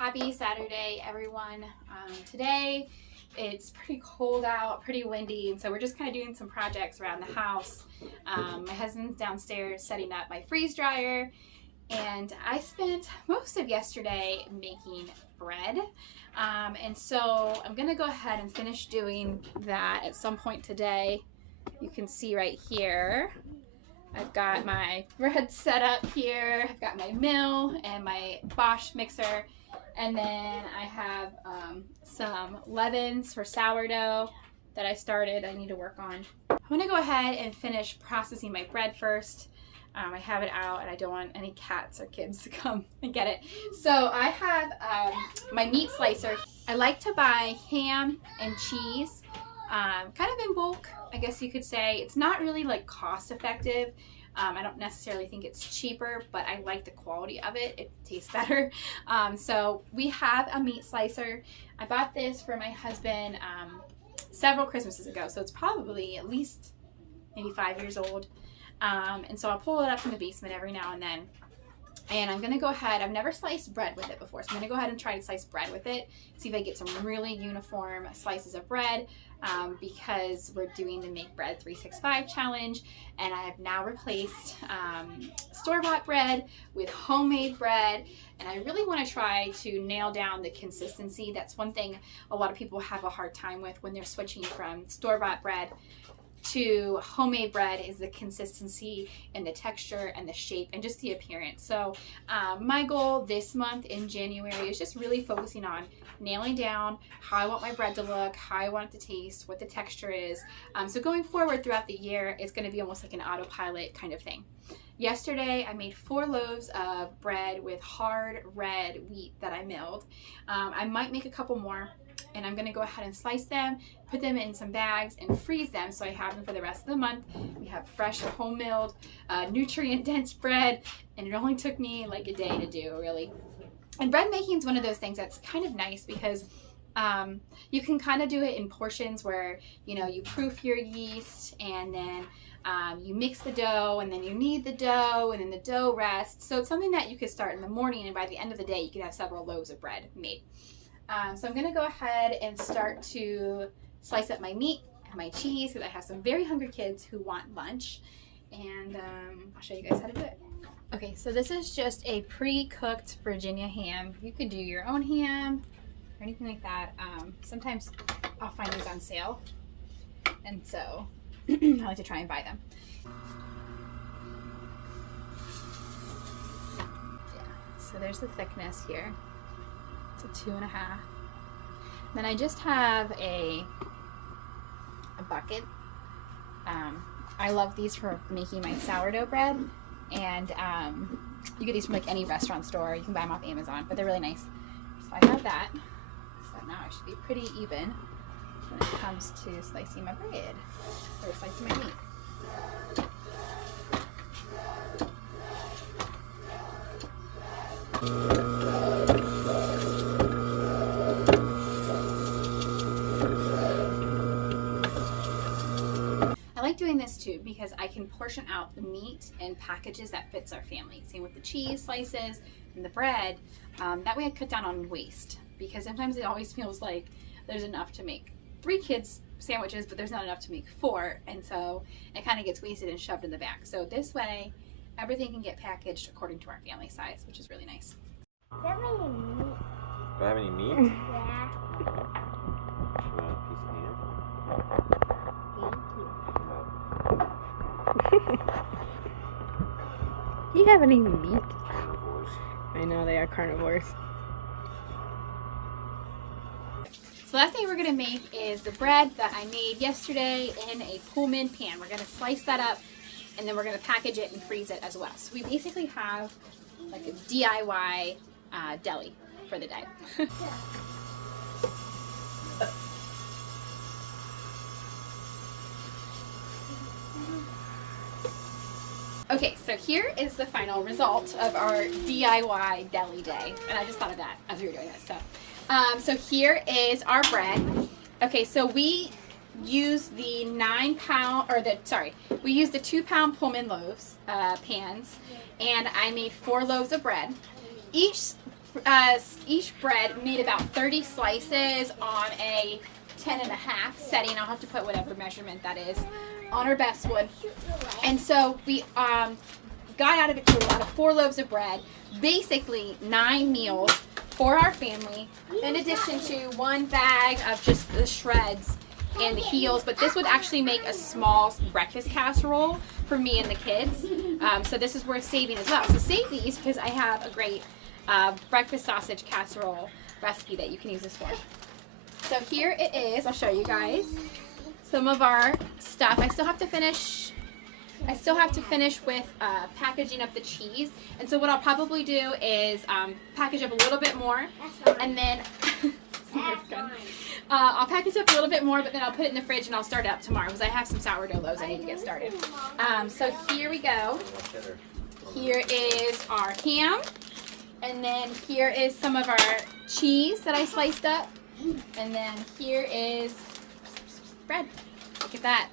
Happy Saturday, everyone. Today it's pretty cold out, pretty windy, and so we're just kind of doing some projects around the house. My husband's downstairs setting up my freeze dryer, and I spent most of yesterday making bread. And so I'm gonna go ahead and finish doing that at some point today. You can see right here, I've got my bread set up here. I've got my mill and my Bosch mixer. And then I have some leavens for sourdough that I started. I need to work on. I'm gonna go ahead and finish processing my bread first. I have it out and I don't want any cats or kids to come and get it. So I have my meat slicer. I like to buy ham and cheese, kind of in bulk, I guess you could say. It's not really like cost effective. I don't necessarily think it's cheaper, but I like the quality of it. It tastes better. So we have a meat slicer. I bought this for my husband several Christmases ago, so it's probably at least maybe 5 years old. And so I'll pull it up from the basement every now and then. And I'm gonna go ahead, I've never sliced bread with it before, so I'm gonna go ahead and try to slice bread with it, see if I get some really uniform slices of bread, because we're doing the Make Bread 365 challenge, and I have now replaced store-bought bread with homemade bread, and I really want to try to nail down the consistency. That's one thing a lot of people have a hard time with when they're switching from store-bought bread to homemade bread, is the consistency and the texture and the shape and just the appearance. So my goal this month in January is just really focusing on nailing down how I want my bread to look, how I want it to taste, what the texture is. So going forward throughout the year, it's going to be almost like an autopilot kind of thing. Yesterday, I made 4 loaves of bread with hard red wheat that I milled. I might make a couple more, and I'm gonna go ahead and slice them, put them in some bags, and freeze them so I have them for the rest of the month. We have fresh, home milled, nutrient-dense bread, and it only took me like a day to do, really. And bread making is one of those things that's kind of nice because you can kind of do it in portions where, you know, you proof your yeast, and then you mix the dough, and then you knead the dough, and then the dough rests. So it's something that you could start in the morning, and by the end of the day, you could have several loaves of bread made. So I'm gonna go ahead and start to slice up my meat and my cheese because I have some very hungry kids who want lunch, and I'll show you guys how to do it. Okay, so this is just a pre-cooked Virginia ham. You could do your own ham or anything like that. Sometimes I'll find these on sale, and so I like to try and buy them. Yeah, so there's the thickness here. It's a 2.5. Then I just have a bucket. I love these for making my sourdough bread, and you get these from like any restaurant store. You can buy them off Amazon, but they're really nice. So I have that. So now I should be pretty even when it comes to slicing my bread or slicing my meat. I like doing this too because I can portion out the meat in packages that fits our family. Same with the cheese slices and the bread. That way I cut down on waste, because sometimes it always feels like there's enough to make 3 kids sandwiches, but there's not enough to make 4, and so it kind of gets wasted and shoved in the back. So this way everything can get packaged according to our family size, which is really nice. Do you have any meat? Do I have any meat? Yeah. You want a piece of ham? Do you have any meat? Carnivores. I know they are carnivores. So last thing we're gonna make is the bread that I made yesterday in a Pullman pan. We're gonna slice that up, and then we're gonna package it and freeze it as well. So we basically have like a DIY deli for the day. Okay, so here is the final result of our DIY deli day, and I just thought of that as we were doing this. So here is our bread. Okay, so we use the 2-pound Pullman loaves, pans, and I made 4 loaves of bread. Each each bread made about 30 slices on a 10.5 setting. I'll have to put whatever measurement that is on our Beswood. And so we got out of it to about 4 loaves of bread, basically 9 meals for our family, in addition to 1 bag of just the shreds and the heels. But this would actually make a small breakfast casserole for me and the kids. So this is worth saving as well. So save these because I have a great breakfast sausage casserole recipe that you can use this for. So here it is. I'll show you guys some of our stuff. I still have to finish with packaging up the cheese. And so what I'll probably do is package up a little bit more, and then I'll package up a little bit more, but then I'll put it in the fridge and I'll start it up tomorrow because I have some sourdough loaves I need to get started. So here we go. Here is our ham, and then here is some of our cheese that I sliced up, and then here is bread. Look at that.